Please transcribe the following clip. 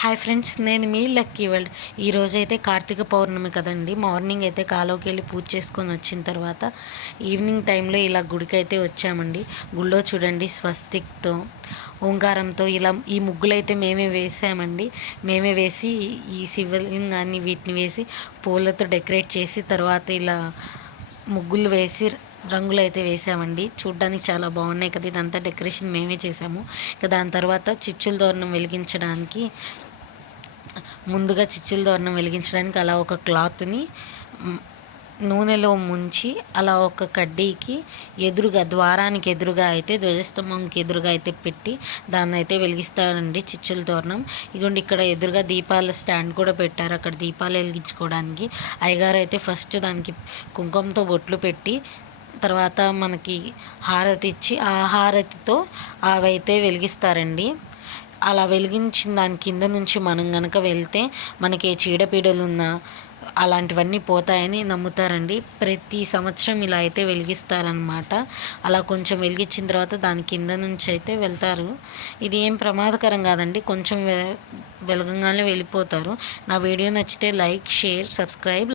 Hi friends నేను మీ lucky world. ఈరోజు అయితే కార్తీక పౌర్ణమి కదండి. మార్నింగ్ అయితే కాలోకి వెళ్ళి పూజ చేసుకొని వచ్చిన తర్వాత ఈవినింగ్ టైంలో ఇలా గుడికి అయితే వచ్చామండి. గుళ్ళో చూడండి స్వస్తిక్తో ఓంకారంతో ఇలా ఈ ముగ్గులు అయితే మేమే వేసామండి. మేమే వేసి ఈ శివలింగాన్ని వీటిని వేసి పూలతో డెకరేట్ చేసి తర్వాత ఇలా ముగ్గులు వేసి రంగులు అయితే వేసామండి. చూడ్డానికి చాలా బాగున్నాయి కదా. ఇదంతా డెకరేషన్ మేమే చేసాము. ఇక దాని తర్వాత చిచ్చుల తోరణం వెలిగించడానికి ముందుగా చిచ్చుల దోరణం వెలిగించడానికి అలా ఒక క్లాత్ని నూనెలో ముంచి అలా ఒక కడ్డీకి ఎదురుగా ద్వారానికి ఎదురుగా అయితే ధ్వజస్తంభంకి ఎదురుగా అయితే పెట్టి దాన్ని అయితే వెలిగిస్తారండి చిచ్చుల తోరణం ఇదిగోండి ఇక్కడ ఎదురుగా దీపాల స్టాండ్ కూడా పెట్టారు. అక్కడ దీపాలు వెలిగించుకోవడానికి అయ్యగారు అయితే ఫస్ట్ దానికి కుంకుమతో బొట్లు పెట్టి తర్వాత మనకి హారతి ఇచ్చి ఆ హారతితో అవైతే వెలిగిస్తారండి. అలా వెలిగించిన దాని కింద నుంచి మనం కనుక వెళ్తే మనకి చీడపీడలు ఉన్నా అలాంటివన్నీ పోతాయని నమ్ముతారండి. ప్రతి సంవత్సరం ఇలా అయితే వెలిగిస్తారనమాట అలా కొంచెం వెలిగించిన తర్వాత దాని కింద నుంచి అయితే వెళ్తారు. ఇది ఏం ప్రమాదకరం కాదండి. కొంచెం వెలగంగానే వెళ్ళిపోతారు. నా వీడియో నచ్చితే లైక్ షేర్ సబ్స్క్రైబ్.